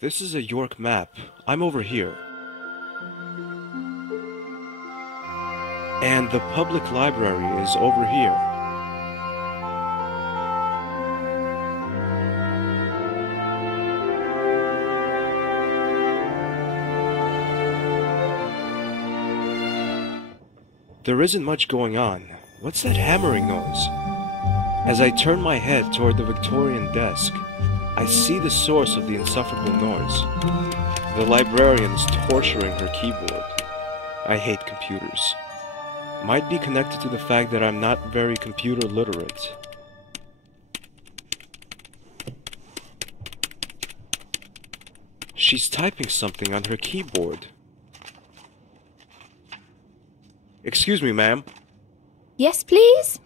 This is a York map. I'm over here. And the public library is over here. There isn't much going on. What's that hammering noise? As I turn my head toward the Victorian desk, I see the source of the insufferable noise. The librarian is torturing her keyboard. I hate computers. Might be connected to the fact that I'm not very computer literate. She's typing something on her keyboard. Excuse me, ma'am. Yes, please?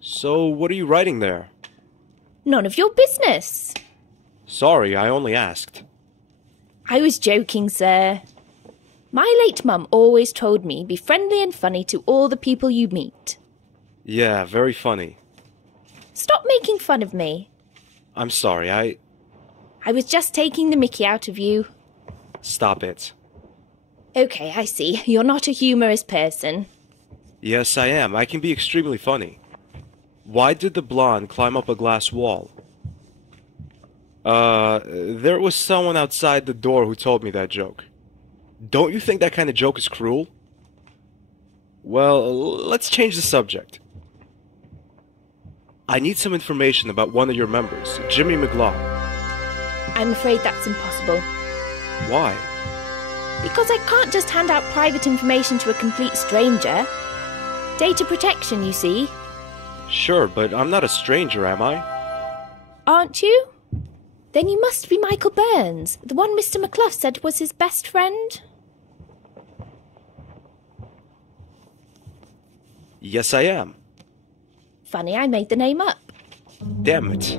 So, what are you writing there? None of your business. Sorry, I only asked. I was joking, sir. My late mum always told me, be friendly and funny to all the people you meet. Yeah, very funny. Stop making fun of me. I'm sorry, I was just taking the mickey out of you. Stop it. Okay, I see. You're not a humorous person. Yes, I am. I can be extremely funny. Why did the blonde climb up a glass wall? There was someone outside the door who told me that joke. Don't you think that kind of joke is cruel? Well, let's change the subject. I need some information about one of your members, Jimmy McLaugh. I'm afraid that's impossible. Why? Because I can't just hand out private information to a complete stranger. Data protection, you see. Sure, but I'm not a stranger, am I? Aren't you? Then you must be Michael Burns, the one Mr. McClough said was his best friend. Yes, I am. Funny, I made the name up. Damn it.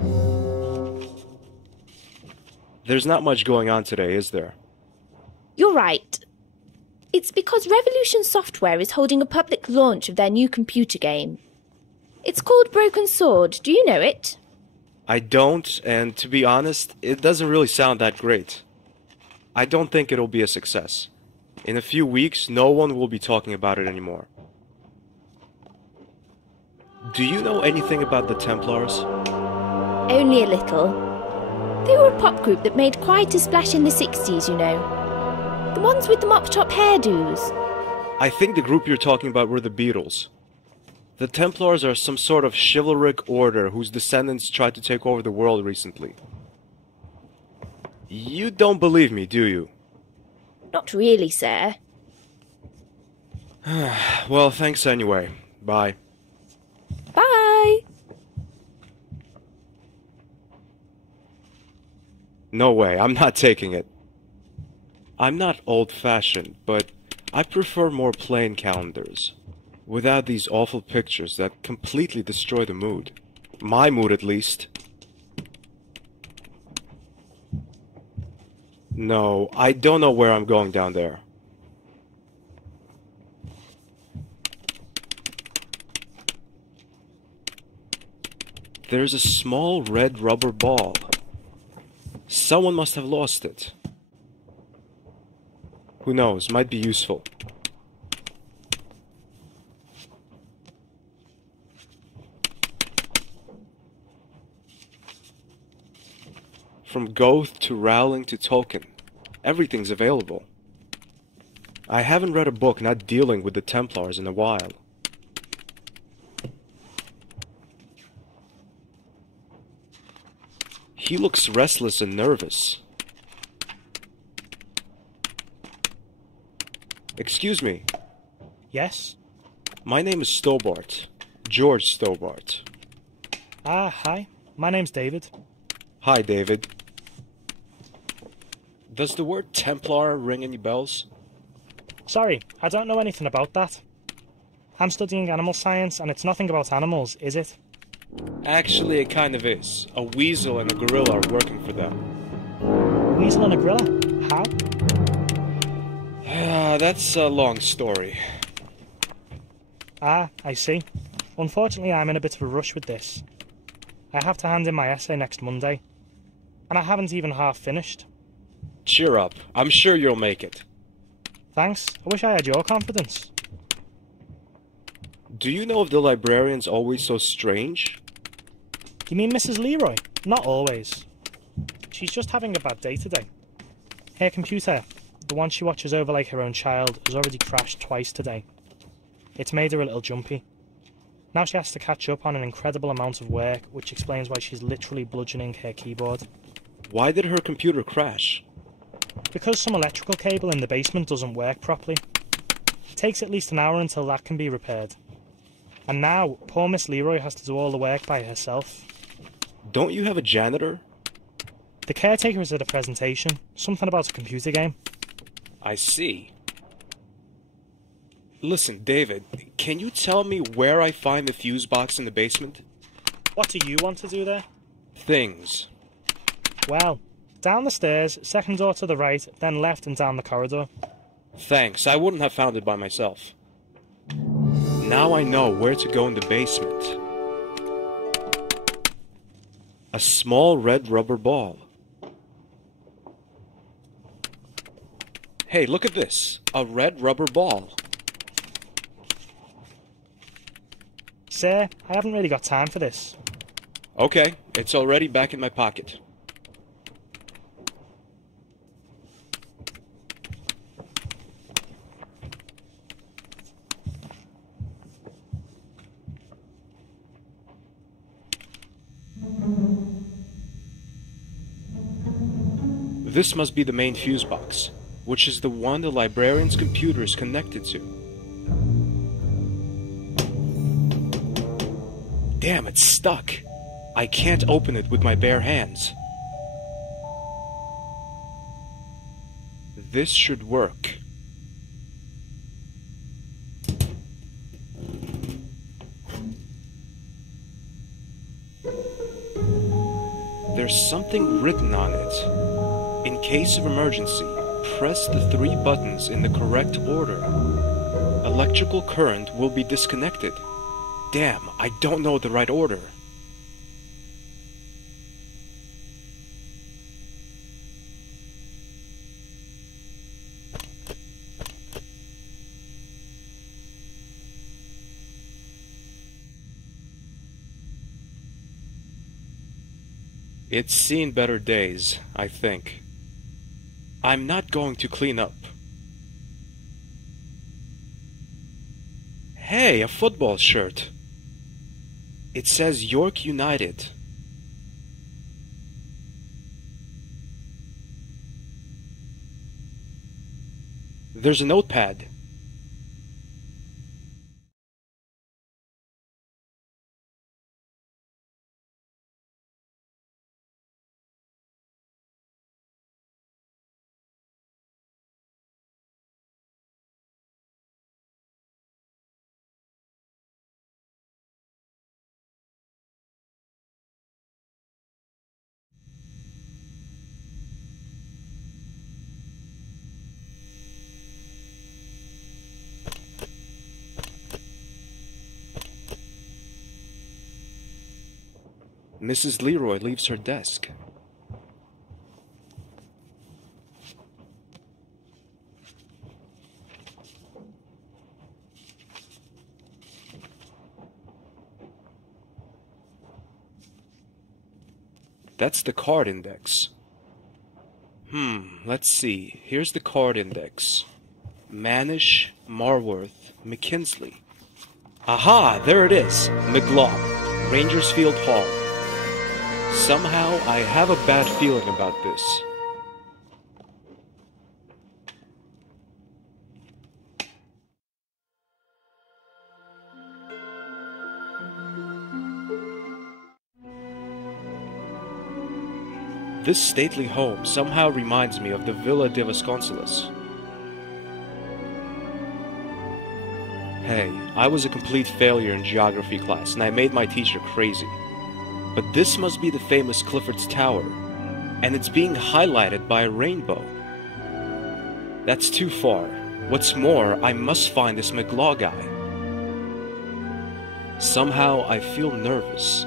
There's not much going on today, is there? You're right. It's because Revolution Software is holding a public launch of their new computer game. It's called Broken Sword. Do you know it? I don't, and to be honest, it doesn't really sound that great. I don't think it'll be a success. In a few weeks, no one will be talking about it anymore. Do you know anything about the Templars? Only a little. They were a pop group that made quite a splash in the 60s, you know. The ones with the mop-top hairdos. I think the group you're talking about were the Beatles. The Templars are some sort of chivalric order whose descendants tried to take over the world recently. You don't believe me, do you? Not really, sir. Well, thanks anyway. Bye. Bye! No way, I'm not taking it. I'm not old-fashioned, but I prefer more plain calendars. Without these awful pictures that completely destroy the mood. My mood, at least. No, I don't know where I'm going down there. There's a small red rubber ball. Someone must have lost it. Who knows, might be useful. From Goethe to Rowling to Tolkien, everything's available. I haven't read a book not dealing with the Templars in a while. He looks restless and nervous. Excuse me. Yes? My name is Stobart. George Stobart. Hi. My name's David. Hi, David. Does the word Templar ring any bells? Sorry, I don't know anything about that. I'm studying animal science, and it's nothing about animals, is it? Actually, it kind of is. A weasel and a gorilla are working for them. A weasel and a gorilla? How? That's a long story. I see. Unfortunately, I'm in a bit of a rush with this. I have to hand in my essay next Monday. and I haven't even half finished. Cheer up. I'm sure you'll make it. Thanks. I wish I had your confidence. Do you know if the librarian's always so strange? You mean Mrs. Leroy? Not always. She's just having a bad day today. Her computer, the one she watches over like her own child, has already crashed twice today. It's made her a little jumpy. Now she has to catch up on an incredible amount of work, which explains why she's literally bludgeoning her keyboard. Why did her computer crash? Because some electrical cable in the basement doesn't work properly. It takes at least an hour until that can be repaired. And now, poor Miss Leroy has to do all the work by herself. Don't you have a janitor? The caretaker is at a presentation, something about a computer game. I see. Listen, David, can you tell me where I find the fuse box in the basement? What do you want to do there? Things. Well, down the stairs, second door to the right, then left and down the corridor. Thanks, I wouldn't have found it by myself. Now I know where to go in the basement. A small red rubber ball. Hey, look at this. A red rubber ball. Sir, I haven't really got time for this. Okay, it's already back in my pocket. This must be the main fuse box, which is the one the librarian's computer is connected to. Damn, it's stuck. I can't open it with my bare hands. This should work. There's something written on it. In case of emergency, press the 3 buttons in the correct order. Electrical current will be disconnected. Damn, I don't know the right order. It's seen better days, I think. I'm not going to clean up. Hey, a football shirt. It says York United. There's a notepad. Mrs. Leroy leaves her desk. That's the card index. Let's see. Here's the card index. Manish, Marworth, McKinsley. Aha, there it is. McGlock, Rangersfield Hall. Somehow, I have a bad feeling about this. This stately home somehow reminds me of the Villa de Vasconcelos. Hey, I was a complete failure in geography class, and I made my teacher crazy. But this must be the famous Clifford's Tower, and it's being highlighted by a rainbow. That's too far. What's more, I must find this McLaw guy. Somehow, I feel nervous.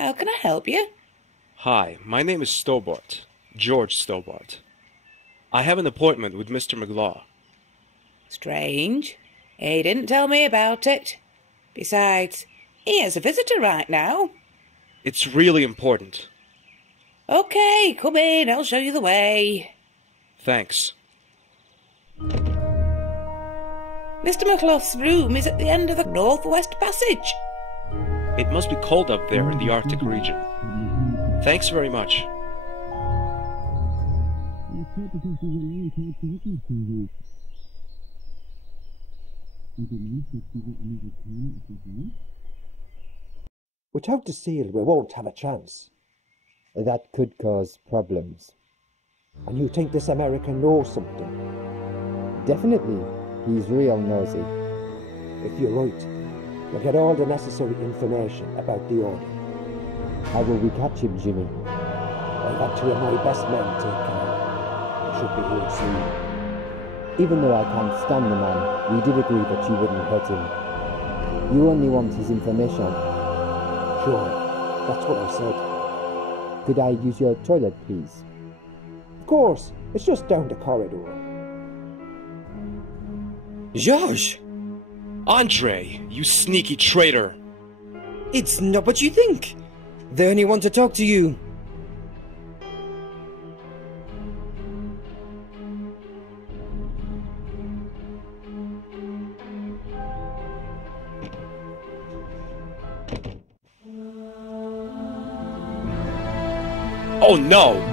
How can I help you? Hi, my name is Stobart, George Stobart. I have an appointment with Mr. McLaw. Strange. He didn't tell me about it. Besides, he has a visitor right now. It's really important. Okay, come in, I'll show you the way. Thanks. Mr. McLough's room is at the end of the northwest passage. It must be cold up there in the Arctic region. Thanks very much. Without the seal, we won't have a chance. That could cause problems. And you think this American knows something? Definitely, he's real nosy. If you're right, we'll get all the necessary information about the order. How will we catch him, Jimmy? I've had two of my best men take care. They should be here soon. Even though I can't stand the man, we did agree that you wouldn't hurt him. You only want his information. Sure, that's what I said. Could I use your toilet, please? Of course, it's just down the corridor. George! Andre, you sneaky traitor! It's not what you think. They only want to talk to you. Oh no!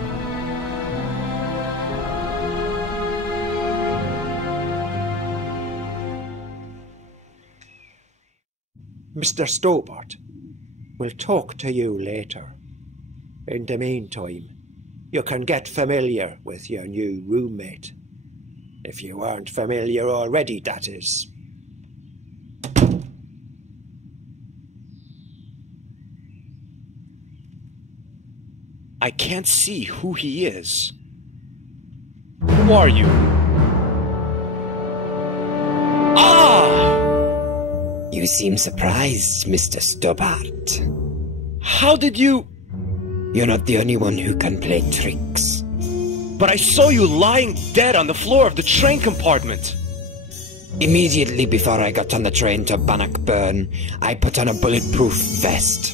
Mr. Stobart, we'll talk to you later. In the meantime, you can get familiar with your new roommate. If you aren't familiar already, that is. I can't see who he is. Who are you? Ah! You seem surprised, Mr. Stobart. How did you... You're not the only one who can play tricks. But I saw you lying dead on the floor of the train compartment. Immediately before I got on the train to Bannockburn, I put on a bulletproof vest.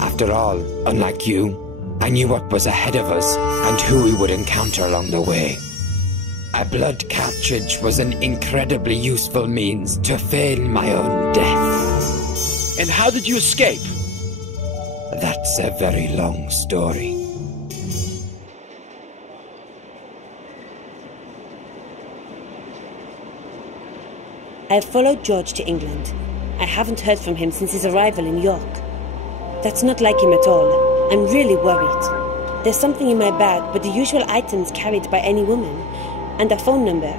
After all, unlike you, I knew what was ahead of us and who we would encounter along the way. A blood cartridge was an incredibly useful means to feign my own death. And how did you escape? That's a very long story. I've followed George to England. I haven't heard from him since his arrival in York. That's not like him at all. I'm really worried. There's something in my bag, but the usual items carried by any woman, and a phone number.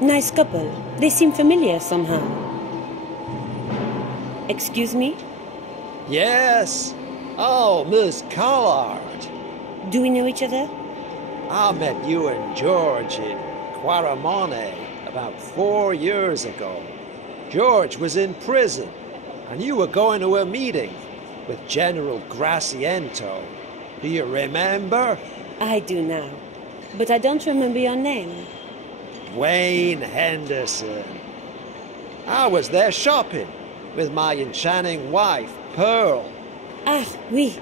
Nice couple. They seem familiar somehow. Excuse me? Yes. Oh, Miss Collard. Do we know each other? I met you and George in Quaramone about 4 years ago. George was in prison, and you were going to a meeting with General Graciento. Do you remember? I do now, but I don't remember your name. Wayne Henderson. I was there shopping with my enchanting wife, Pearl. Ah, oui,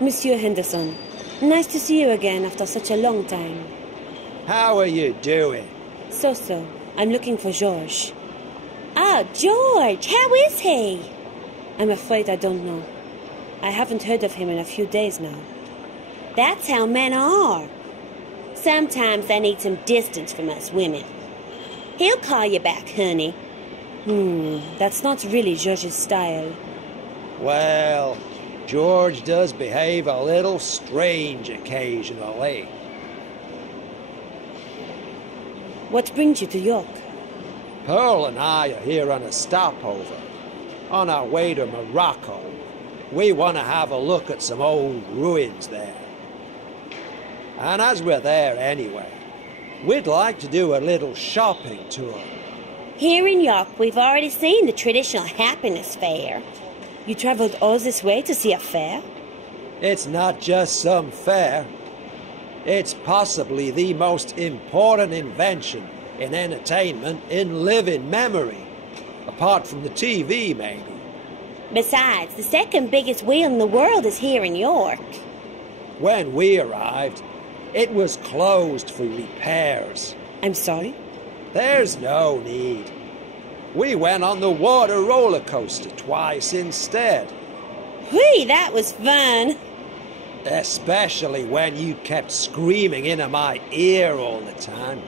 Monsieur Henderson. Nice to see you again after such a long time. How are you doing? So. I'm looking for George. Ah, George! How is he? I'm afraid I don't know. I haven't heard of him in a few days now. That's how men are. Sometimes they need some distance from us women. He'll call you back, honey. That's not really George's style. Well, George does behave a little strange occasionally. What brings you to York? Pearl and I are here on a stopover, on our way to Morocco. We want to have a look at some old ruins there. And as we're there anyway, we'd like to do a little shopping tour. Here in York, we've already seen the traditional happiness fair. You travelled all this way to see a fair? It's not just some fair. It's possibly the most important invention in entertainment in living memory. Apart from the TV, maybe. Besides, the second biggest wheel in the world is here in York. When we arrived, it was closed for repairs. I'm sorry? There's no need. We went on the water roller coaster twice instead. Whee, that was fun. Especially when you kept screaming into my ear all the time.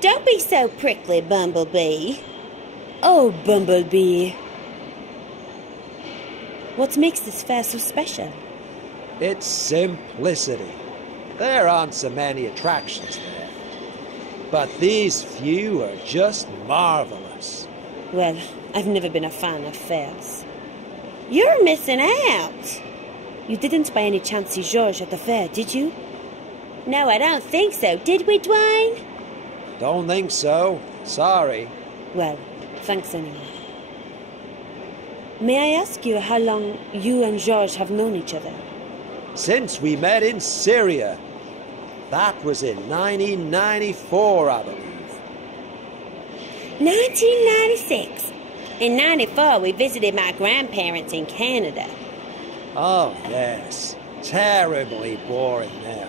Don't be so prickly, Bumblebee. Oh, Bumblebee. What makes this fair so special? It's simplicity. There aren't so many attractions there. But these few are just marvelous. Well, I've never been a fan of fairs. You're missing out. You didn't by any chance see George at the fair, did you? No, I don't think so. Did we, Dwayne? Don't think so. Sorry. Well, thanks anyway. May I ask you how long you and George have known each other? Since we met in Syria. That was in 1994, I believe. 1996. In 94, we visited my grandparents in Canada. Oh, yes. Terribly boring there.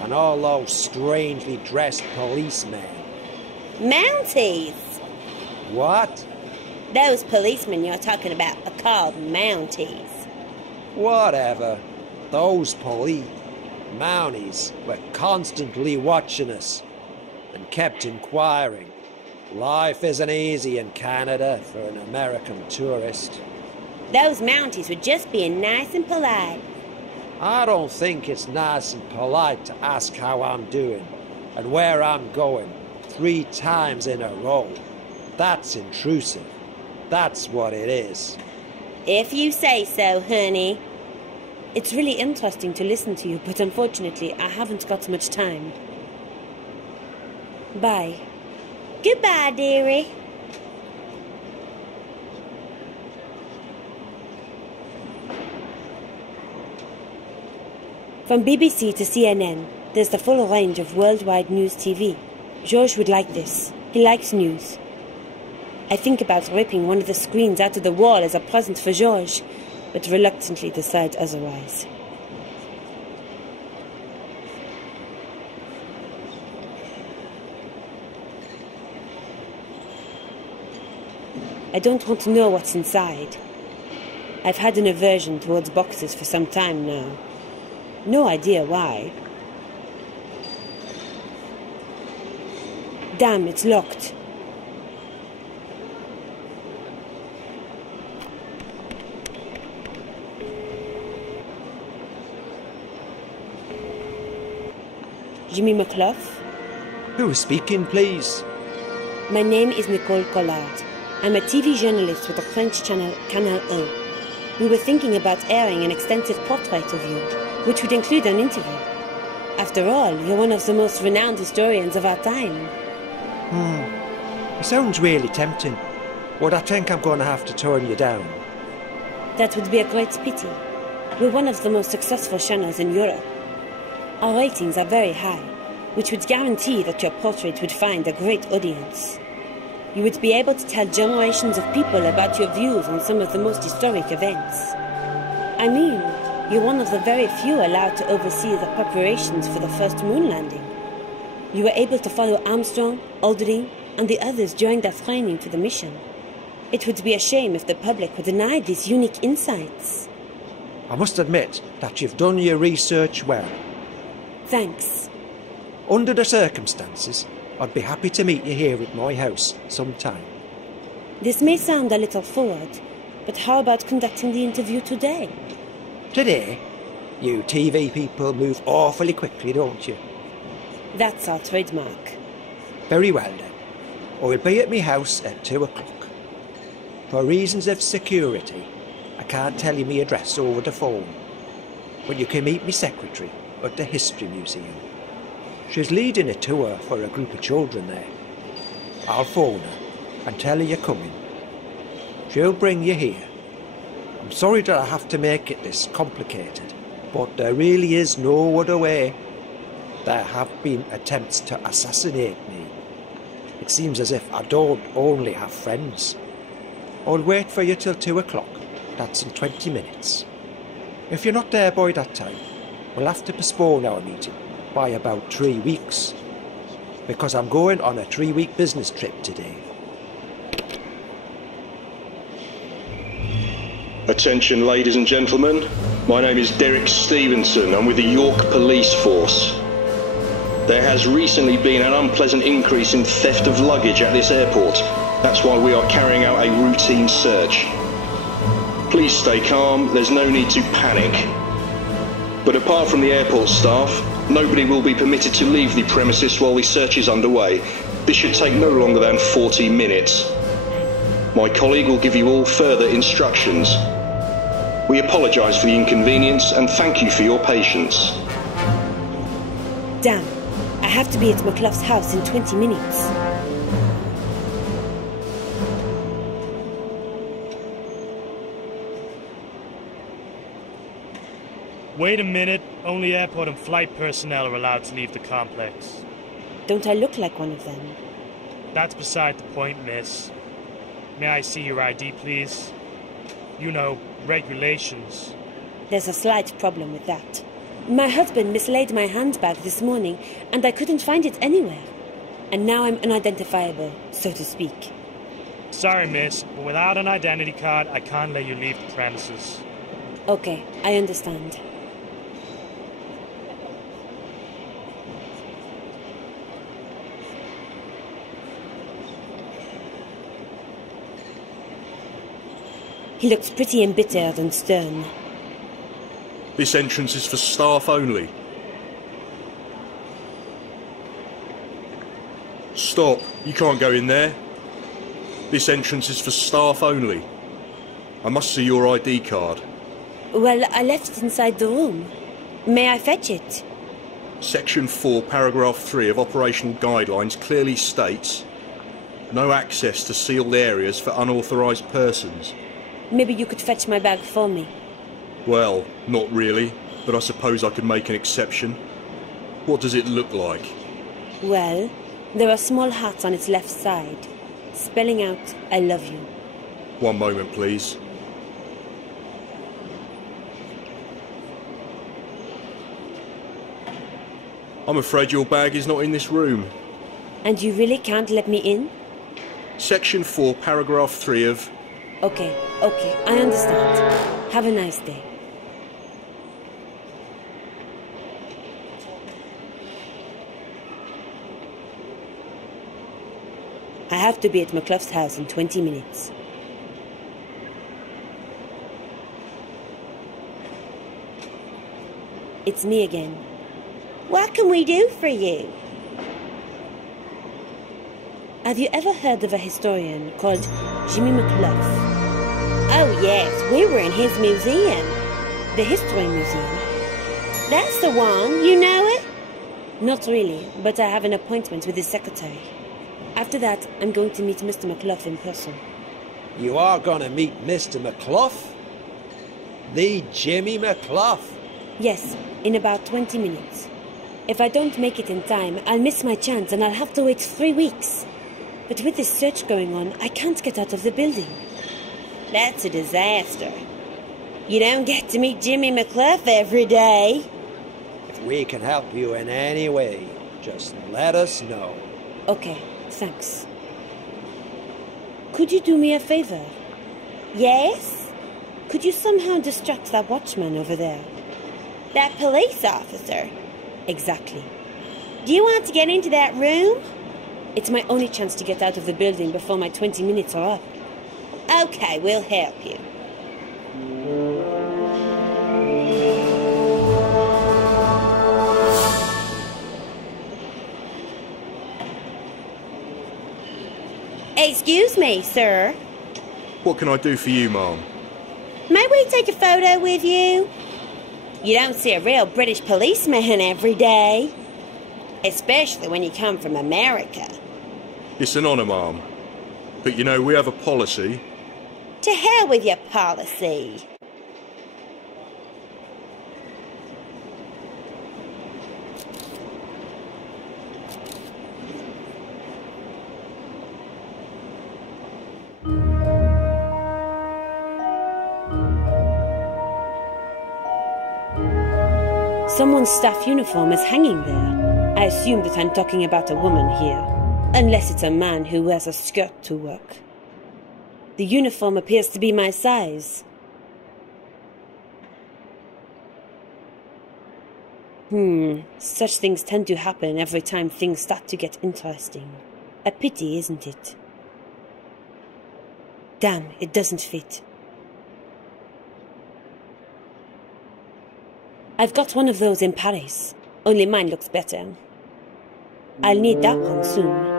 And all those strangely dressed policemen. Mounties! What? Those policemen you're talking about are called Mounties. Whatever. Those Mounties were constantly watching us and kept inquiring. Life isn't easy in Canada for an American tourist. Those Mounties were just being nice and polite. I don't think it's nice and polite to ask how I'm doing and where I'm going 3 times in a row. That's intrusive. That's what it is. If you say so, honey. It's really interesting to listen to you, but unfortunately, I haven't got much time. Bye. Goodbye, dearie. From BBC to CNN, there's the full range of worldwide news TV. George would like this. He likes news. I think about ripping one of the screens out of the wall as a present for George, but reluctantly decide otherwise. I don't want to know what's inside. I've had an aversion towards boxes for some time now. No idea why. Damn, it's locked. Jimmy McClough? Who is speaking, please? My name is Nicole Collard. I'm a TV journalist with the French channel Canal 1. We were thinking about airing an extensive portrait of you, which would include an interview. After all, you're one of the most renowned historians of our time. It sounds really tempting, but I think I'm going to have to turn you down. That would be a great pity. We're one of the most successful channels in Europe. Our ratings are very high, which would guarantee that your portrait would find a great audience. You would be able to tell generations of people about your views on some of the most historic events. I mean, you're one of the very few allowed to oversee the preparations for the first moon landing. You were able to follow Armstrong, Aldrin, and the others during their training for the mission. It would be a shame if the public were denied these unique insights. I must admit that you've done your research well. Thanks. Under the circumstances, I'd be happy to meet you here at my house sometime. This may sound a little forward, but how about conducting the interview today? Today? You TV people move awfully quickly, don't you? That's our trademark. Very well then. I'll be at my house at 2 o'clock. For reasons of security, I can't tell you my address over the phone, but you can meet me secretary at the History Museum. She's leading a tour for a group of children there. I'll phone her and tell her you're coming. She'll bring you here. I'm sorry that I have to make it this complicated, but there really is no other way. There have been attempts to assassinate me. It seems as if I don't only have friends. I'll wait for you till 2 o'clock. That's in 20 minutes. If you're not there by that time, we'll have to postpone our meeting by about 3 weeks, because I'm going on a 3-week business trip today. Attention, ladies and gentlemen. My name is Derek Stevenson. I'm with the York Police Force. There has recently been an unpleasant increase in theft of luggage at this airport. That's why we are carrying out a routine search. Please stay calm, there's no need to panic. But apart from the airport staff, nobody will be permitted to leave the premises while the search is underway. This should take no longer than 40 minutes. My colleague will give you all further instructions. We apologise for the inconvenience and thank you for your patience. Damn, I have to be at McClough's house in 20 minutes. Wait a minute. Only airport and flight personnel are allowed to leave the complex. Don't I look like one of them? That's beside the point, miss. May I see your ID, please? You know, regulations. There's a slight problem with that. My husband mislaid my handbag this morning, and I couldn't find it anywhere. And now I'm unidentifiable, so to speak. Sorry, miss, but without an identity card, I can't let you leave the premises. Okay, I understand. He looks pretty embittered and stern. This entrance is for staff only. Stop, you can't go in there. This entrance is for staff only. I must see your ID card. Well, I left it inside the room. May I fetch it? Section 4, paragraph 3 of operational guidelines clearly states no access to sealed areas for unauthorised persons. Maybe you could fetch my bag for me. Well, not really, but I suppose I could make an exception. What does it look like? Well, there are small hearts on its left side, spelling out, I love you. One moment, please. I'm afraid your bag is not in this room. And you really can't let me in? Section 4, paragraph 3 of... Okay, I understand. Have a nice day. I have to be at McClough's house in 20 minutes. It's me again. What can we do for you? Have you ever heard of a historian called Jimmy McClough? Oh yes, we were in his museum. The History Museum. That's the one, you know it? Not really, but I have an appointment with his secretary. After that, I'm going to meet Mr. McClough in person. You are going to meet Mr. McClough? The Jimmy McClough? Yes, in about 20 minutes. If I don't make it in time, I'll miss my chance and I'll have to wait 3 weeks. But with this search going on, I can't get out of the building. That's a disaster. You don't get to meet Jimmy McClough every day. If we can help you in any way, just let us know. Okay, thanks. Could you do me a favor? Yes? Could you somehow distract that watchman over there? That police officer? Exactly. Do you want to get into that room? It's my only chance to get out of the building before my 20 minutes are up. Okay, we'll help you. Excuse me, sir. What can I do for you, ma'am? May we take a photo with you? You don't see a real British policeman every day. Especially when you come from America. It's an honour, ma'am. But you know, we have a policy. To hell with your policy. Someone's staff uniform is hanging there. I assume that I'm talking about a woman here. Unless it's a man who wears a skirt to work. The uniform appears to be my size. Such things tend to happen every time things start to get interesting. A pity, isn't it? Damn, it doesn't fit. I've got one of those in Paris, only mine looks better. I'll need that one soon.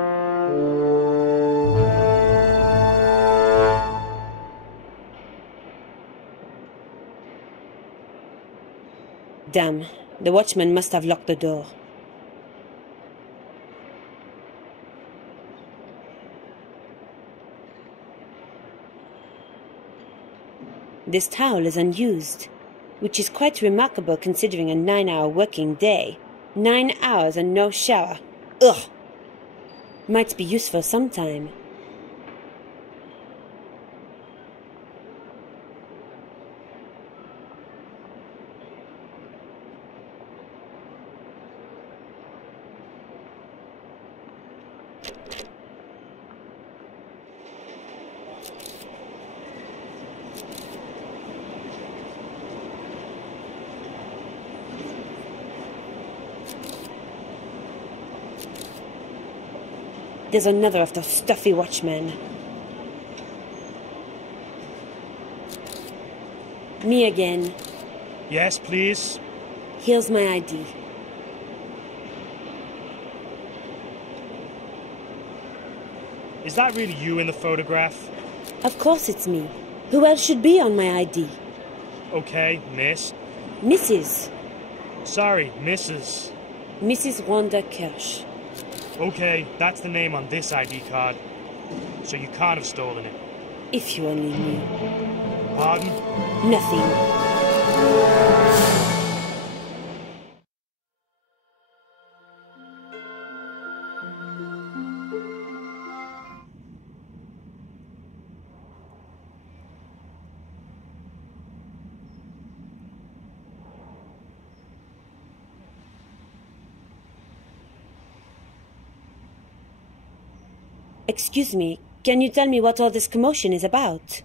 Damn, the watchman must have locked the door. This towel is unused, which is quite remarkable considering a 9-hour working day. 9 hours and no shower. Ugh! Might be useful sometime. There's another of those stuffy watchmen. Me again. Yes, please. Here's my ID. Is that really you in the photograph? Of course it's me. Who else should be on my ID? Okay, miss. Mrs. Sorry, Mrs. Mrs. Wanda Kirsch. Okay, that's the name on this ID card. So you can't have stolen it. If you only knew. Pardon? Nothing. Excuse me, can you tell me what all this commotion is about?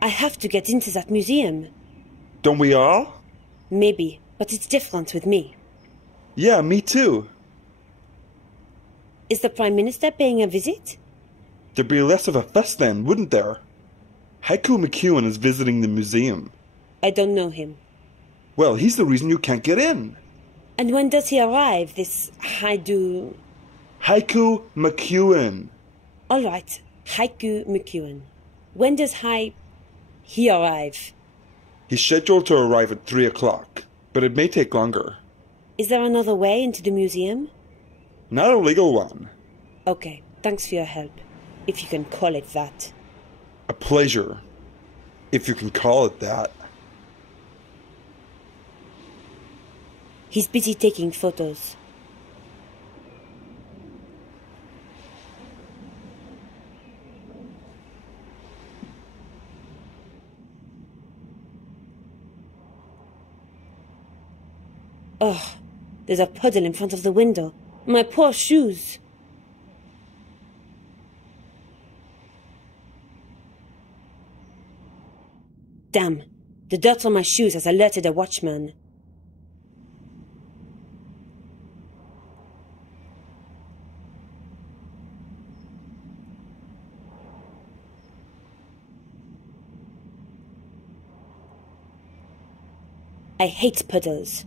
I have to get into that museum. Don't we all? Maybe, but it's different with me. Yeah, me too. Is the Prime Minister paying a visit? There'd be less of a fuss then, wouldn't there? Haiku McEwen is visiting the museum. I don't know him. Well, he's the reason you can't get in. And when does he arrive, this Haiku McEwen. All right, Haiku McEwen. When does he arrive? He's scheduled to arrive at 3 o'clock, but it may take longer. Is there another way into the museum? Not a legal one. Okay, thanks for your help, if you can call it that. A pleasure, if you can call it that. He's busy taking photos. Oh, there's a puddle in front of the window. My poor shoes. Damn, the dirt on my shoes has alerted a watchman. I hate puddles.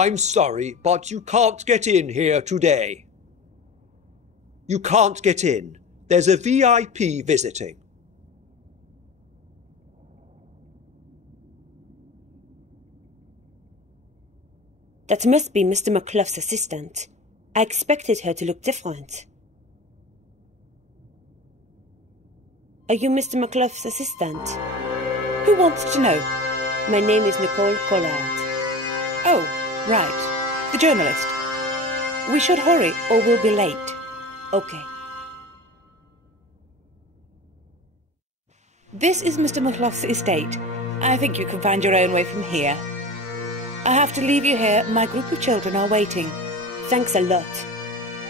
I'm sorry, but you can't get in here today. You can't get in. There's a VIP visiting. That must be Mr. McClough's assistant. I expected her to look different. Are you Mr. McClough's assistant? Who wants to know? My name is Nicole Collard. Oh, right. The journalist. We should hurry or we'll be late. Okay. This is Mr. McClough's estate. I think you can find your own way from here. I have to leave you here. My group of children are waiting. Thanks a lot.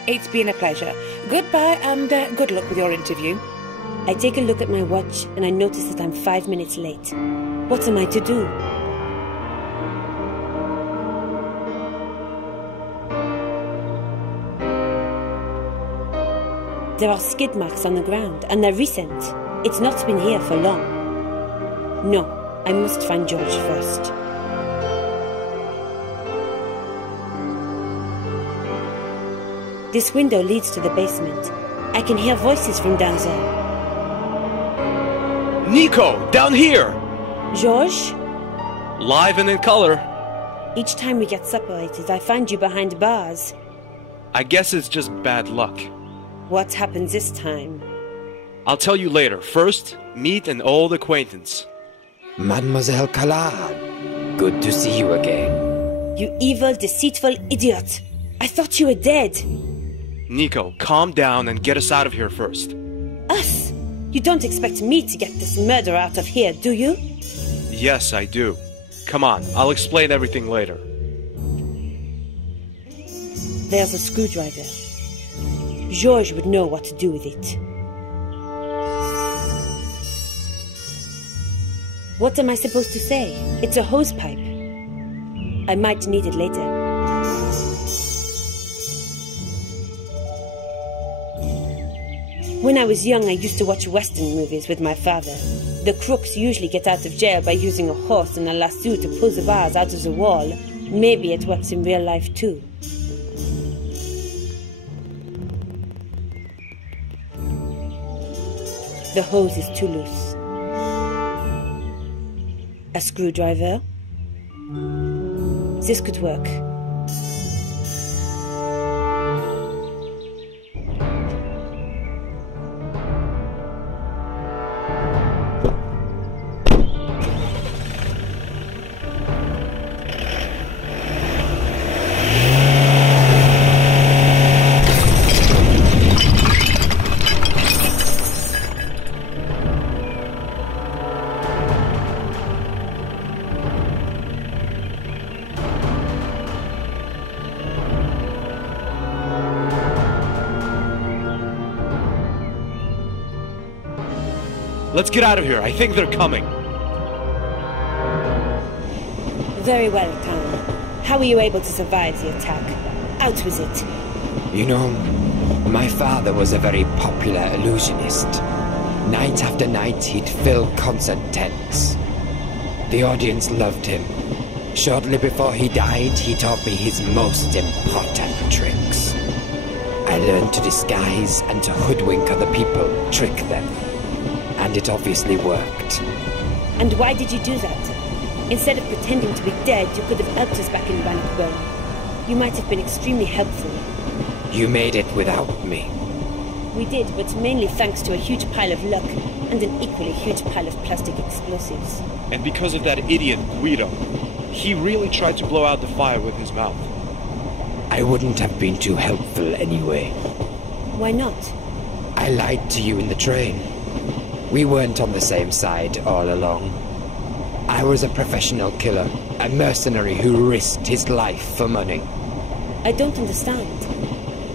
It's been a pleasure. Goodbye and good luck with your interview. I take a look at my watch and I notice that I'm 5 minutes late. What am I to do? There are skid marks on the ground and they're recent. It's not been here for long. No, I must find George first. This window leads to the basement. I can hear voices from down there. Nico, down here! George? Live and in color. Each time we get separated, I find you behind bars. I guess it's just bad luck. What happens this time? I'll tell you later. First, meet an old acquaintance. Mademoiselle Collard, good to see you again. You evil, deceitful idiot! I thought you were dead! Nico, calm down and get us out of here first. Us? You don't expect me to get this murderer out of here, do you? Yes, I do. Come on, I'll explain everything later. There's a screwdriver. Georges would know what to do with it. What am I supposed to say? It's a hose pipe. I might need it later. When I was young, I used to watch Western movies with my father. The crooks usually get out of jail by using a horse and a lasso to pull the bars out of the wall. Maybe it works in real life too. The hose is too loose. A screwdriver? This could work. Let's get out of here. I think they're coming. Very well, Tom. How were you able to survive the attack? Out with it. You know, my father was a very popular illusionist. Night after night, he'd fill concert tents. The audience loved him. Shortly before he died, he taught me his most important tricks. I learned to disguise and to hoodwink other people, trick them. And it obviously worked. And why did you do that? Instead of pretending to be dead, you could have helped us back in Bannockburn. You might have been extremely helpful. You made it without me. We did, but mainly thanks to a huge pile of luck and an equally huge pile of plastic explosives. And because of that idiot Guido, he really tried to blow out the fire with his mouth. I wouldn't have been too helpful anyway. Why not? I lied to you in the train. We weren't on the same side all along. I was a professional killer, a mercenary who risked his life for money. I don't understand.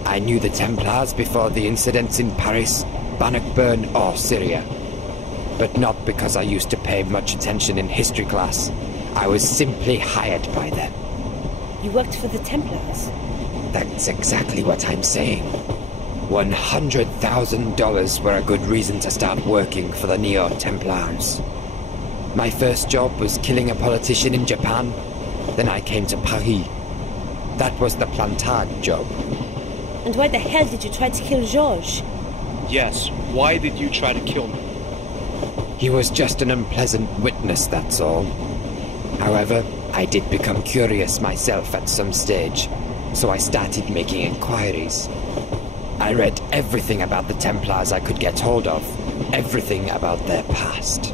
I knew the Templars before the incidents in Paris, Bannockburn or Syria. But not because I used to pay much attention in history class. I was simply hired by them. You worked for the Templars? That's exactly what I'm saying. $100,000 were a good reason to start working for the Neo-Templars. My first job was killing a politician in Japan. Then I came to Paris. That was the Plantard job. And why the hell did you try to kill Georges? Yes, why did you try to kill me? He was just an unpleasant witness, that's all. However, I did become curious myself at some stage, so I started making inquiries. I read everything about the Templars I could get hold of, everything about their past.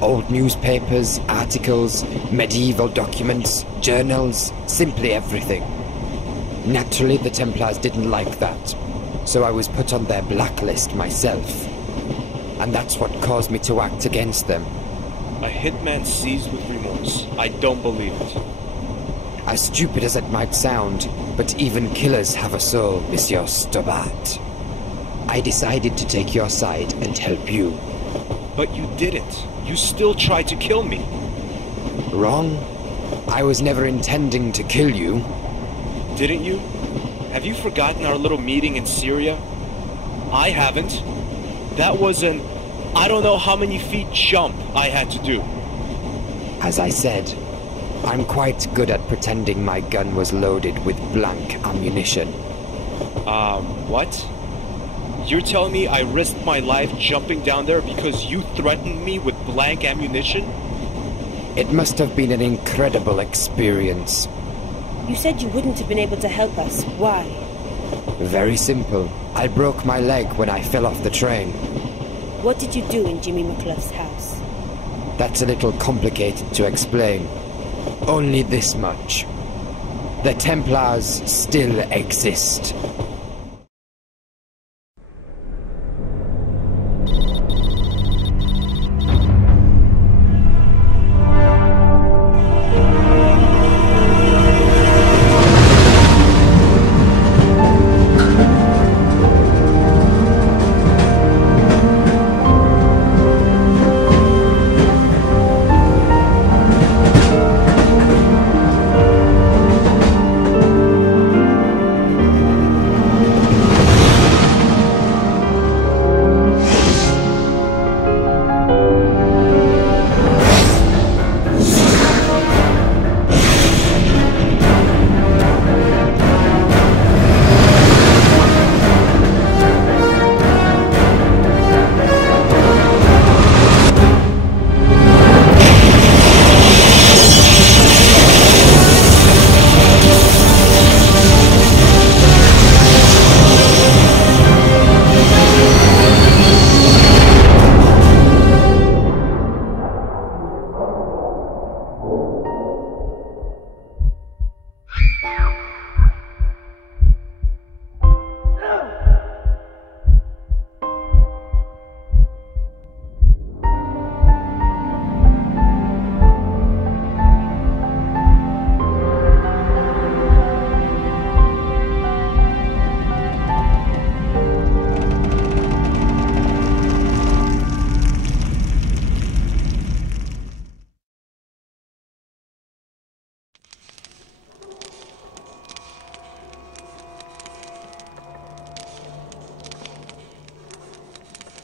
Old newspapers, articles, medieval documents, journals, simply everything. Naturally, the Templars didn't like that, so I was put on their blacklist myself. And that's what caused me to act against them. A hitman seized with remorse. I don't believe it. As stupid as it might sound, but even killers have a soul, Monsieur Stobart. I decided to take your side and help you. But you didn't. You still tried to kill me. Wrong. I was never intending to kill you. Didn't you? Have you forgotten our little meeting in Syria? I haven't. That was an I don't know how many feet jump I had to do. As I said, I'm quite good at pretending my gun was loaded with blank ammunition. What? You're telling me I risked my life jumping down there because you threatened me with blank ammunition? It must have been an incredible experience. You said you wouldn't have been able to help us. Why? Very simple. I broke my leg when I fell off the train. What did you do in Jimmy McClough's house? That's a little complicated to explain. Only this much. The Templars still exist.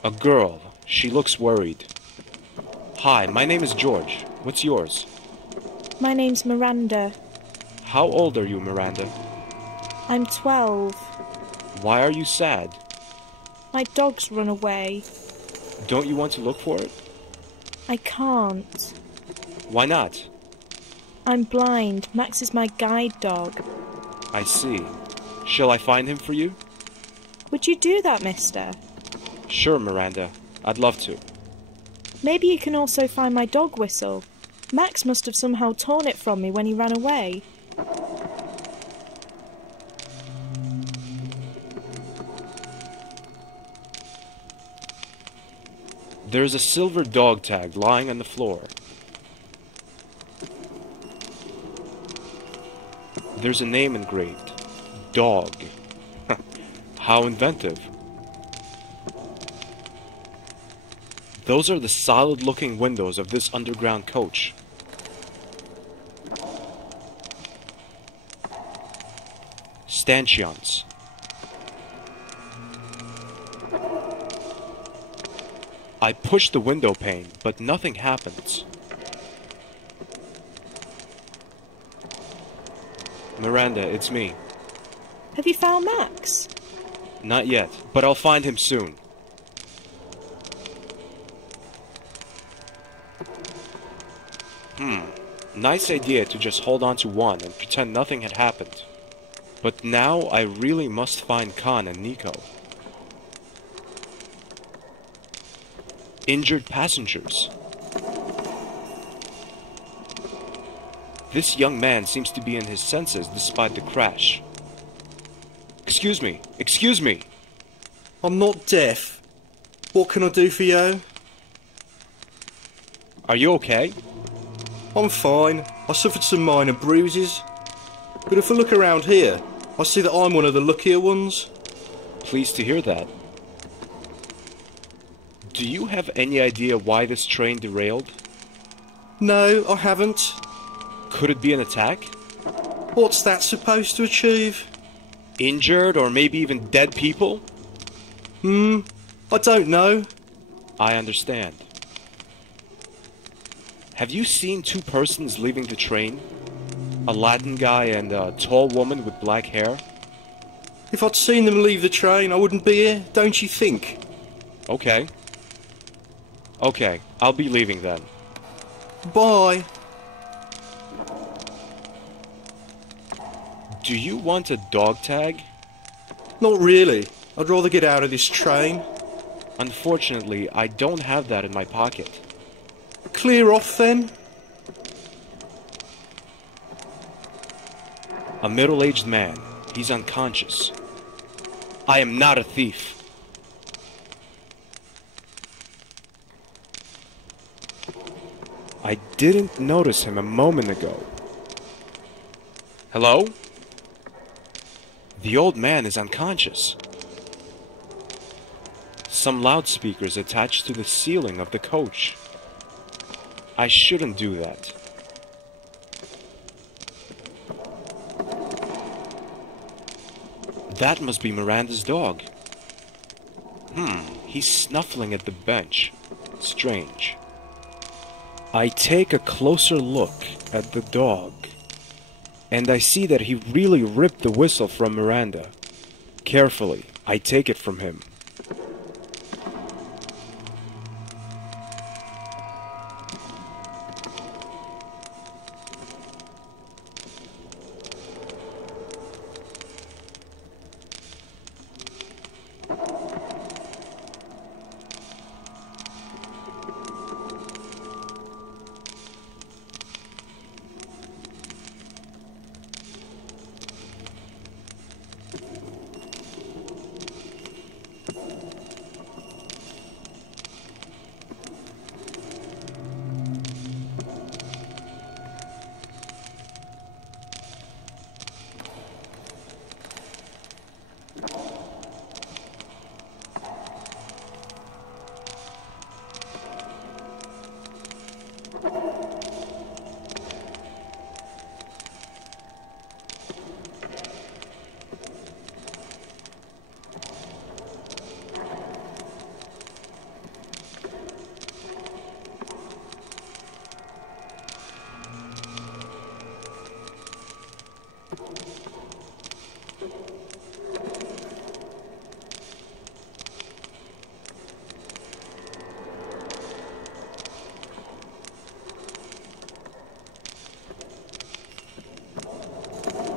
A girl. She looks worried. Hi, my name is George. What's yours? My name's Miranda. How old are you, Miranda? I'm 12. Why are you sad? My dog's run away. Don't you want to look for it? I can't. Why not? I'm blind. Max is my guide dog. I see. Shall I find him for you? Would you do that, mister? Sure, Miranda. I'd love to. Maybe you can also find my dog whistle. Max must have somehow torn it from me when he ran away. There's a silver dog tag lying on the floor. There's a name engraved. Dog. How inventive. Those are the solid-looking windows of this underground coach. Stanchions. I push the window pane, but nothing happens. Miranda, it's me. Have you found Max? Not yet, but I'll find him soon. Nice idea to just hold on to one and pretend nothing had happened. But now I really must find Khan and Nico. Injured passengers. This young man seems to be in his senses despite the crash. Excuse me, excuse me. I'm not deaf. What can I do for you? Are you okay? I'm fine. I suffered some minor bruises. But if I look around here, I see that I'm one of the luckier ones. Pleased to hear that. Do you have any idea why this train derailed? No, I haven't. Could it be an attack? What's that supposed to achieve? Injured or maybe even dead people? I don't know. I understand. Have you seen two persons leaving the train? A Latin guy and a tall woman with black hair? If I'd seen them leave the train, I wouldn't be here, don't you think? Okay. Okay, I'll be leaving then. Bye. Do you want a dog tag? Not really. I'd rather get out of this train. Unfortunately, I don't have that in my pocket. Clear off then. A middle-aged man. He's unconscious. I am not a thief. I didn't notice him a moment ago. Hello? The old man is unconscious. Some loudspeakers attached to the ceiling of the coach. I shouldn't do that. That must be Miranda's dog. He's snuffling at the bench. Strange. I take a closer look at the dog, and I see that he really ripped the whistle from Miranda. Carefully, I take it from him.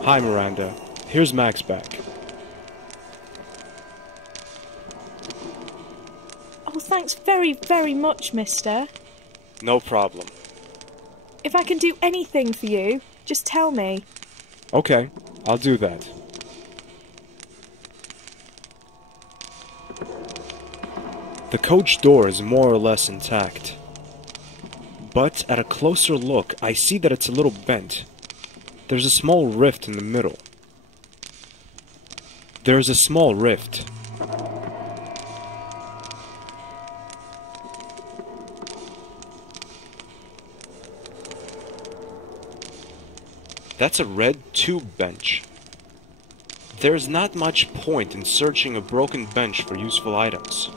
Hi, Miranda. Here's Max back. Oh, thanks very, very much, mister. No problem. If I can do anything for you, just tell me. Okay, I'll do that. The coach door is more or less intact. But at a closer look, I see that it's a little bent. There's a small rift in the middle. There's a small rift. That's a red tube bench. There's not much point in searching a broken bench for useful items.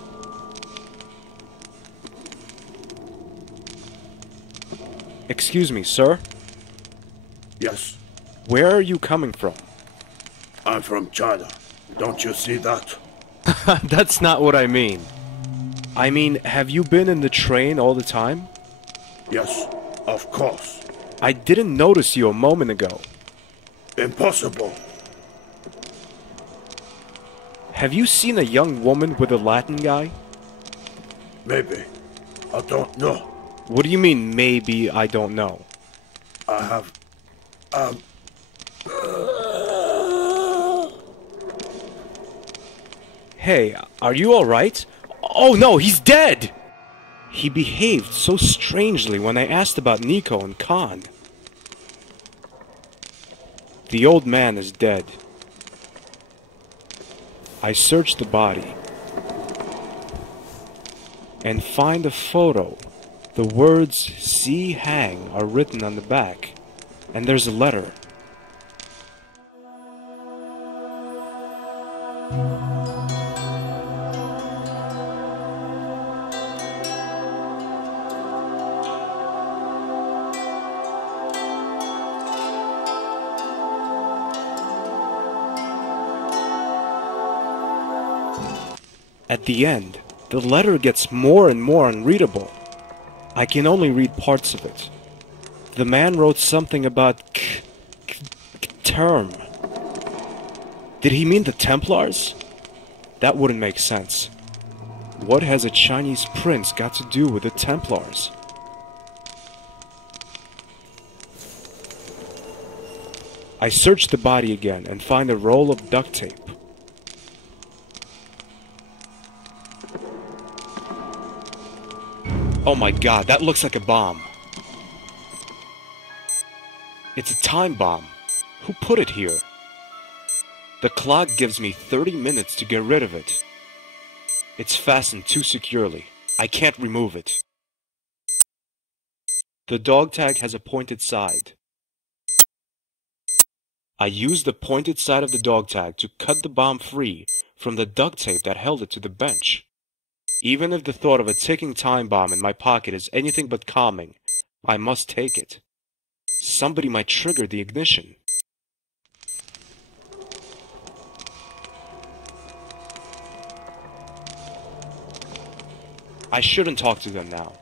Excuse me, sir? Yes. Where are you coming from? I'm from China. Don't you see that? That's not what I mean. I mean, have you been in the train all the time? Yes, of course. I didn't notice you a moment ago. Impossible. Have you seen a young woman with a Latin guy? Maybe. I don't know. What do you mean, maybe I don't know? I have... Hey, are you alright? Oh no, he's dead! He behaved so strangely when I asked about Nico and Khan. The old man is dead. I search the body and find a photo. The words "See Hang" are written on the back, and there's a letter. At the end, the letter gets more and more unreadable. I can only read parts of it. The man wrote something about term. Did he mean the Templars? That wouldn't make sense. What has a Chinese prince got to do with the Templars? I search the body again and find a roll of duct tape. Oh my god, that looks like a bomb. It's a time bomb. Who put it here? The clock gives me 30 minutes to get rid of it. It's fastened too securely. I can't remove it. The dog tag has a pointed side. I use the pointed side of the dog tag to cut the bomb free from the duct tape that held it to the bench. Even if the thought of a ticking time bomb in my pocket is anything but calming, I must take it. Somebody might trigger the ignition. I shouldn't talk to them now.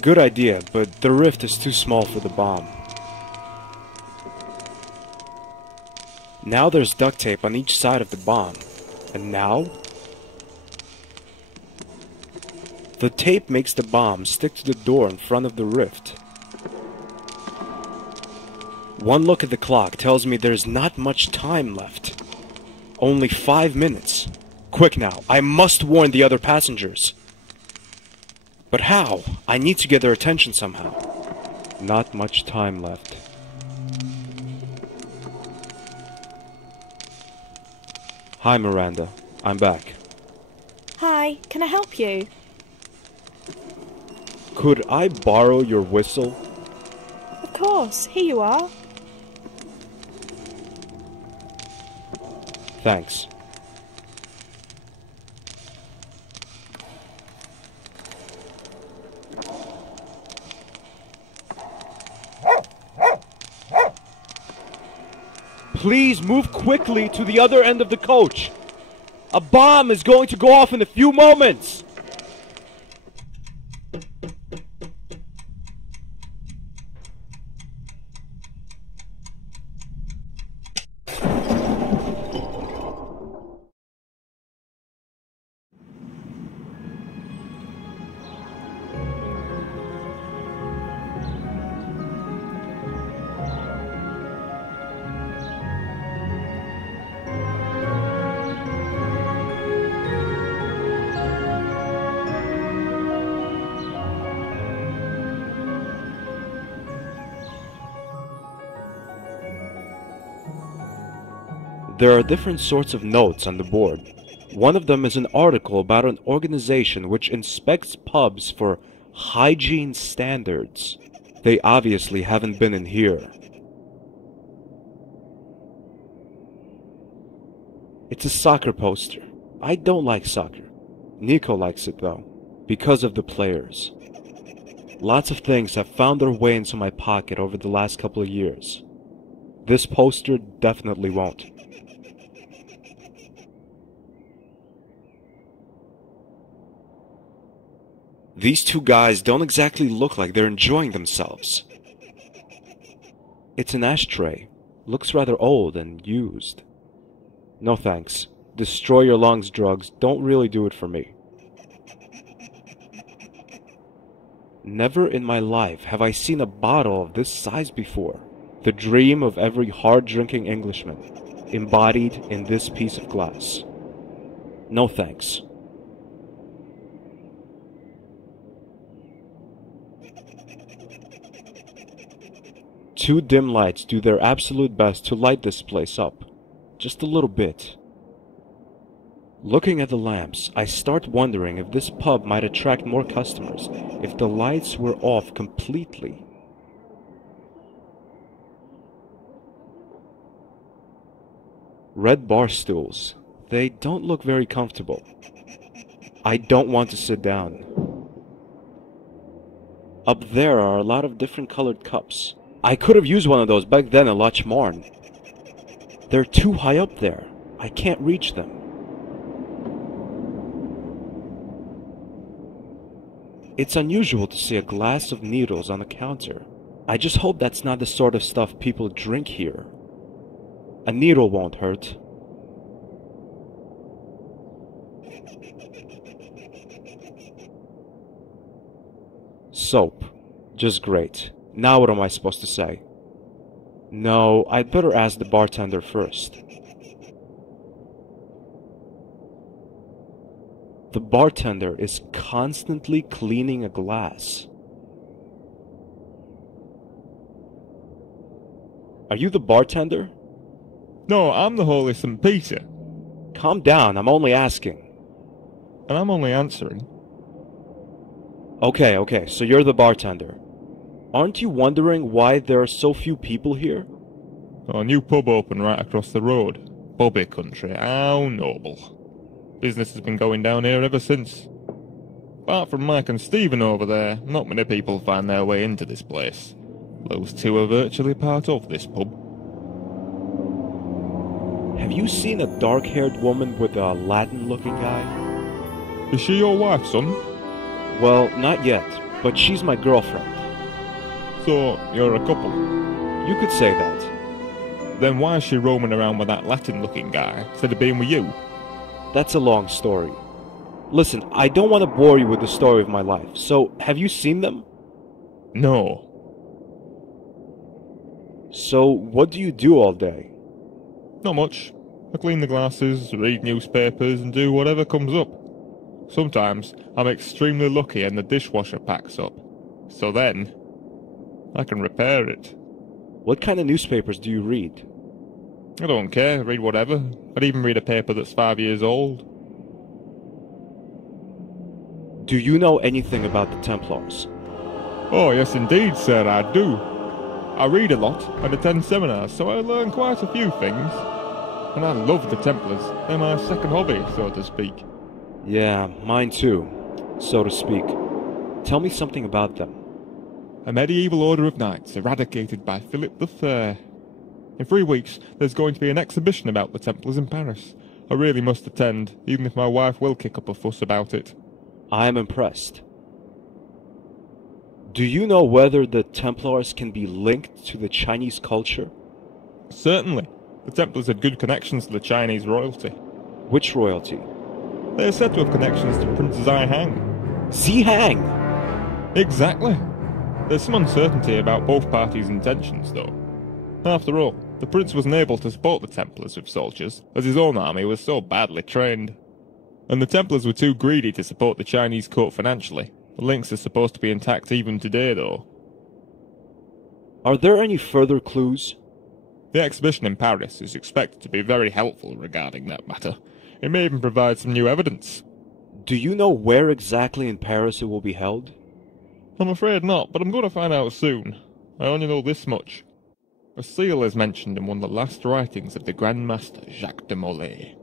Good idea, but the rift is too small for the bomb. Now there's duct tape on each side of the bomb. And now? The tape makes the bomb stick to the door in front of the rift. One look at the clock tells me there's not much time left. Only 5 minutes. Quick now, I must warn the other passengers. But how? I need to get their attention somehow. Not much time left. Hi, Miranda. I'm back. Hi, can I help you? Could I borrow your whistle? Of course, here you are. Thanks. Please move quickly to the other end of the coach. A bomb is going to go off in a few moments. There are different sorts of notes on the board. One of them is an article about an organization which inspects pubs for hygiene standards. They obviously haven't been in here. It's a soccer poster. I don't like soccer. Nico likes it though, because of the players. Lots of things have found their way into my pocket over the last couple of years. This poster definitely won't. These two guys don't exactly look like they're enjoying themselves. It's an ashtray. Looks rather old and used. No thanks. Destroy your lungs drugs don't really do it for me. Never in my life have I seen a bottle of this size before. The dream of every hard-drinking Englishman, embodied in this piece of glass. No thanks. Two dim lights do their absolute best to light this place up. Just a little bit. Looking at the lamps, I start wondering if this pub might attract more customers if the lights were off completely. Red bar stools. They don't look very comfortable. I don't want to sit down. Up there are a lot of different colored cups. I could have used one of those back then in Lochmarn. They're too high up there. I can't reach them. It's unusual to see a glass of needles on the counter. I just hope that's not the sort of stuff people drink here. A needle won't hurt. Soap. Just great. Now what am I supposed to say? No, I'd better ask the bartender first. The bartender is constantly cleaning a glass. Are you the bartender? No, I'm the Holy St. Peter. Calm down, I'm only asking. And I'm only answering. Okay, so you're the bartender. Aren't you wondering why there are so few people here? A new pub opened right across the road. Bobby country, how noble. Business has been going down here ever since. Apart from Mike and Stephen over there, not many people find their way into this place. Those two are virtually part of this pub. Have you seen a dark-haired woman with a Latin-looking guy? Is she your wife, son? Well, not yet, but she's my girlfriend. So, you're a couple? You could say that. Then why is she roaming around with that Latin-looking guy, instead of being with you? That's a long story. Listen, I don't want to bore you with the story of my life, so have you seen them? No. So, what do you do all day? Not much. I clean the glasses, read newspapers, and do whatever comes up. Sometimes I'm extremely lucky and the dishwasher packs up. So then, I can repair it. What kind of newspapers do you read? I don't care, read whatever. I'd even read a paper that's 5 years old. Do you know anything about the Templars? Oh, yes indeed, sir, I do. I read a lot and attend seminars, so I learn quite a few things. And I love the Templars. They're my second hobby, so to speak. Yeah, mine too, so to speak. Tell me something about them. A medieval order of knights eradicated by Philip the Fair. In 3 weeks, there's going to be an exhibition about the Templars in Paris. I really must attend, even if my wife will kick up a fuss about it. I am impressed. Do you know whether the Templars can be linked to the Chinese culture? Certainly. The Templars had good connections to the Chinese royalty. Which royalty? They are said to have connections to Prince Zihang. Zihang? Exactly. There's some uncertainty about both parties' intentions, though. After all, the prince wasn't able to support the Templars with soldiers, as his own army was so badly trained. And the Templars were too greedy to support the Chinese court financially. The links are supposed to be intact even today, though. Are there any further clues? The exhibition in Paris is expected to be very helpful regarding that matter. It may even provide some new evidence. Do you know where exactly in Paris it will be held? I'm afraid not, but I'm going to find out soon. I only know this much. A seal is mentioned in one of the last writings of the Grand Master Jacques de Molay,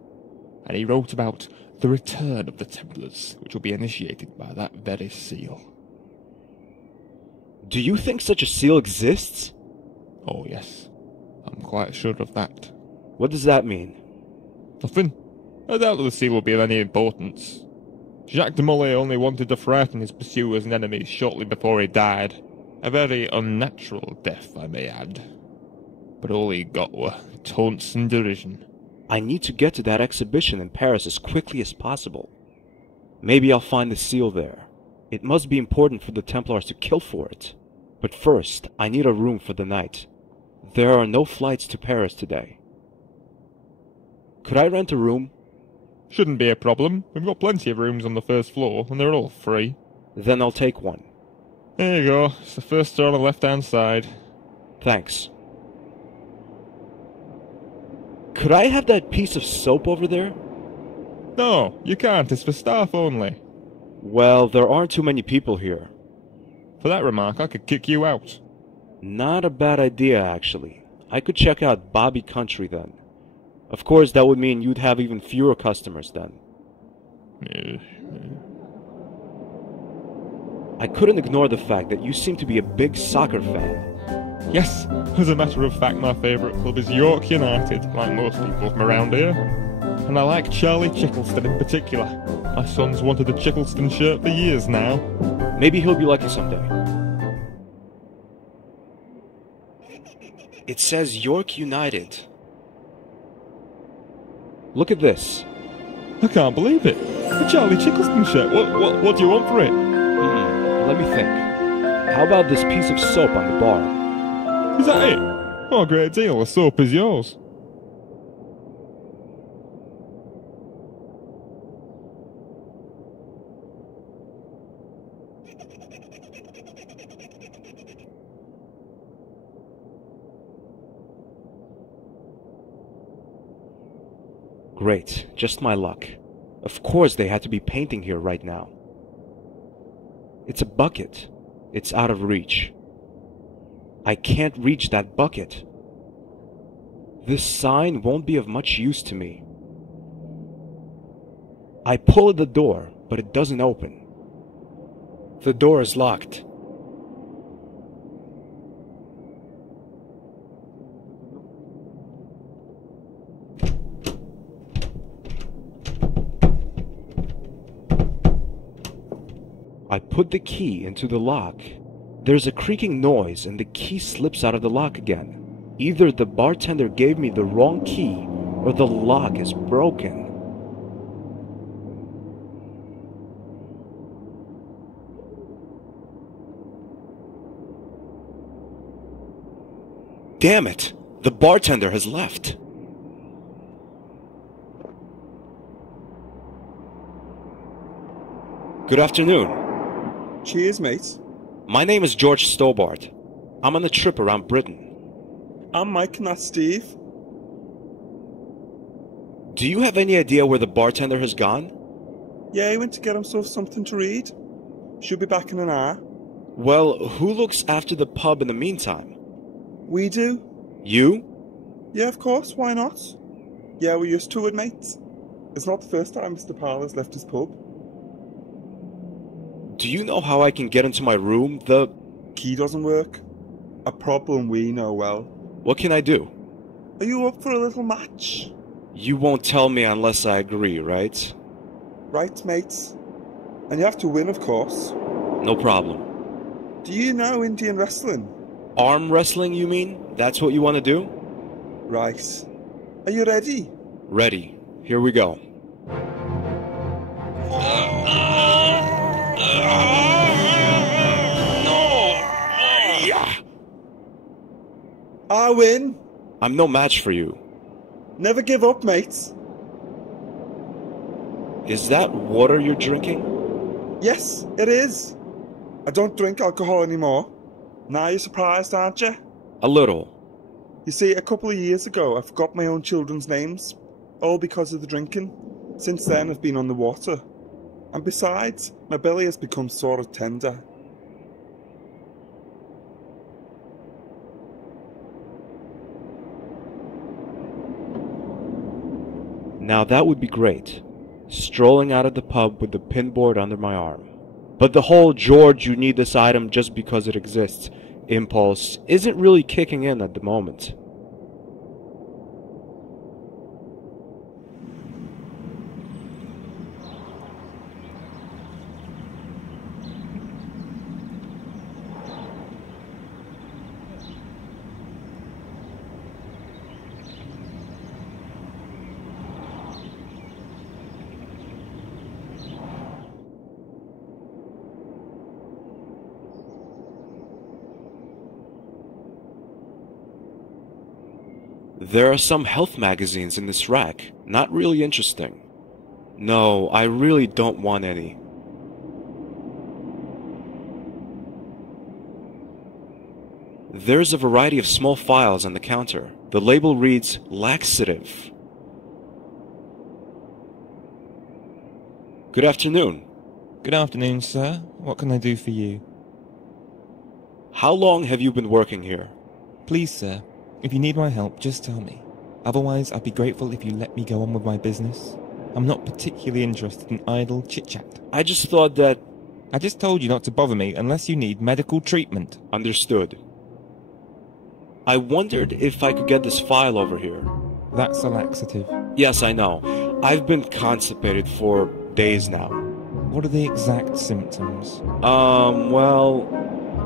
and he wrote about the return of the Templars, which will be initiated by that very seal. Do you think such a seal exists? Oh yes, I'm quite sure of that. What does that mean? Nothing. I doubt that the seal will be of any importance. Jacques de Molay only wanted to frighten his pursuers and enemies shortly before he died. A very unnatural death, I may add. But all he got were taunts and derision. I need to get to that exhibition in Paris as quickly as possible. Maybe I'll find the seal there. It must be important for the Templars to kill for it. But first, I need a room for the night. There are no flights to Paris today. Could I rent a room? Shouldn't be a problem. We've got plenty of rooms on the first floor, and they're all free. Then I'll take one. There you go. It's the first door on the left-hand side. Thanks. Could I have that piece of soap over there? No, you can't. It's for staff only. Well, there aren't too many people here. For that remark, I could kick you out. Not a bad idea, actually. I could check out Bobby Country then. Of course, that would mean you'd have even fewer customers then. I couldn't ignore the fact that you seem to be a big soccer fan. Yes, as a matter of fact, my favourite club is York United, like most people from around here. And I like Charlie Chickleston in particular. My son's wanted a Chickleston shirt for years now. Maybe he'll be lucky someday. It says York United. Look at this. I can't believe it. A Charlie Chickleston shirt. What do you want for it? Let me think. How about this piece of soap on the bar? Is that it? Oh, great deal. The soap is yours. Great, just my luck. Of course they had to be painting here right now. It's a bucket. It's out of reach. I can't reach that bucket. This sign won't be of much use to me. I pull at the door, but it doesn't open. The door is locked. I put the key into the lock. There's a creaking noise and the key slips out of the lock again. Either the bartender gave me the wrong key or the lock is broken. Damn it! The bartender has left. Good afternoon. Cheers, mate. My name is George Stobart. I'm on a trip around Britain. I'm Mike and that's Steve. Do you have any idea where the bartender has gone? Yeah, he went to get himself something to read. Should be back in an hour. Well, who looks after the pub in the meantime? We do. You? Yeah, of course, why not? Yeah, we're used to it, mate. It's not the first time Mr. Parler's left his pub. Do you know how I can get into my room? The key doesn't work. A problem we know well. What can I do? Are you up for a little match? You won't tell me unless I agree, right? Right, mates. And you have to win, of course. No problem. Do you know Indian wrestling? Arm wrestling, you mean? That's what you want to do? Right. Are you ready? Ready. Here we go. I win. I'm no match for you. Never give up, mates. Is that water you're drinking? Yes, it is. I don't drink alcohol anymore. Now you're surprised, aren't you? A little. You see, a couple of years ago I forgot my own children's names. All because of the drinking. Since then I've been on the water. And besides, my belly has become sort of tender. Now that would be great. Strolling out of the pub with the pinboard under my arm. But the whole George, you need this item just because it exists impulse isn't really kicking in at the moment. There are some health magazines in this rack. Not really interesting. No, I really don't want any. There's a variety of small files on the counter. The label reads laxative. Good afternoon. Good afternoon, sir. What can I do for you? How long have you been working here? Please, sir. If you need my help, just tell me. Otherwise, I'd be grateful if you let me go on with my business. I'm not particularly interested in idle chit-chat. I just thought that... I just told you not to bother me unless you need medical treatment. Understood. I wondered if I could get this file over here. That's a laxative. Yes, I know. I've been constipated for days now. What are the exact symptoms? Well...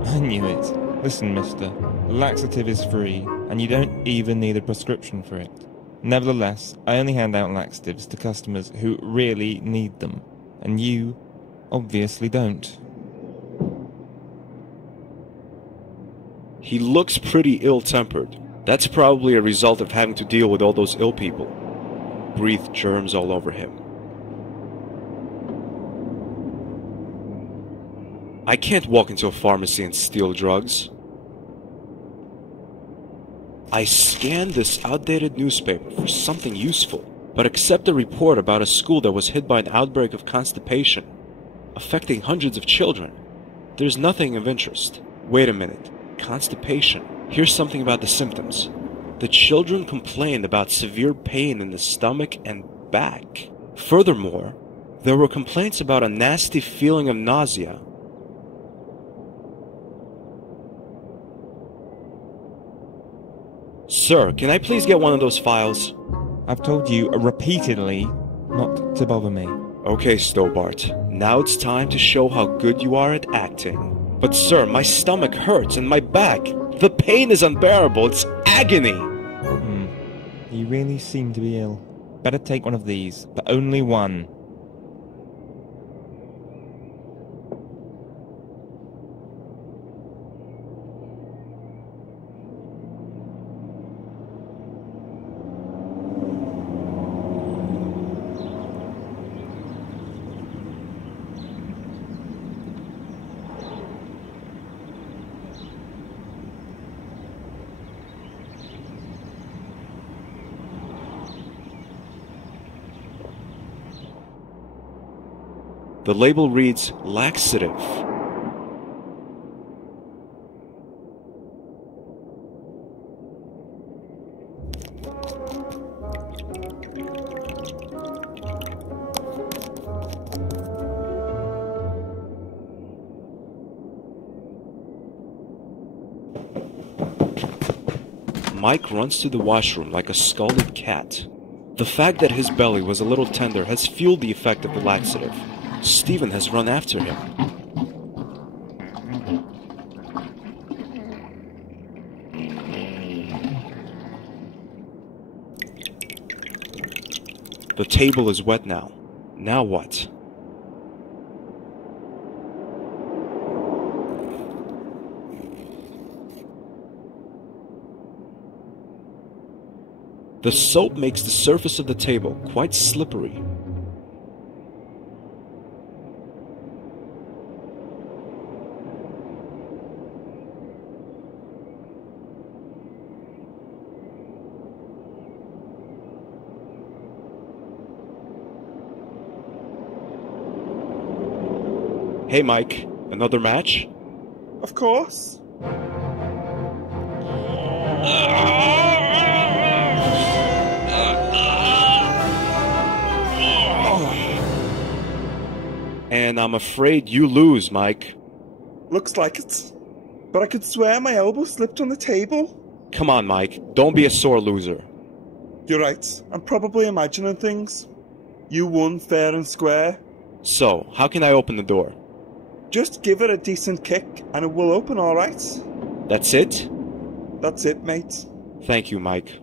I knew it. Listen, mister, laxative is free, and you don't even need a prescription for it. Nevertheless, I only hand out laxatives to customers who really need them, and you obviously don't. He looks pretty ill-tempered. That's probably a result of having to deal with all those ill people. Breathe germs all over him. I can't walk into a pharmacy and steal drugs. I scanned this outdated newspaper for something useful, but accept a report about a school that was hit by an outbreak of constipation, affecting hundreds of children. There's nothing of interest. Wait a minute. Constipation. Here's something about the symptoms. The children complained about severe pain in the stomach and back. Furthermore, there were complaints about a nasty feeling of nausea. Sir, can I please get one of those files? I've told you repeatedly not to bother me. Okay, Stobart. Now it's time to show how good you are at acting. But sir, my stomach hurts and my back. The pain is unbearable. It's agony. You really seem to be ill. Better take one of these, but only one. The label reads laxative. Mike runs to the washroom like a scalded cat. The fact that his belly was a little tender has fueled the effect of the laxative. Stephen has run after him. The table is wet now. Now what? The soap makes the surface of the table quite slippery. Hey Mike, another match? Of course. And I'm afraid you lose, Mike. Looks like it. But I could swear my elbow slipped on the table. Come on, Mike. Don't be a sore loser. You're right. I'm probably imagining things. You won fair and square. So, how can I open the door? Just give it a decent kick and it will open all right. That's it? That's it, mate. Thank you, Mike.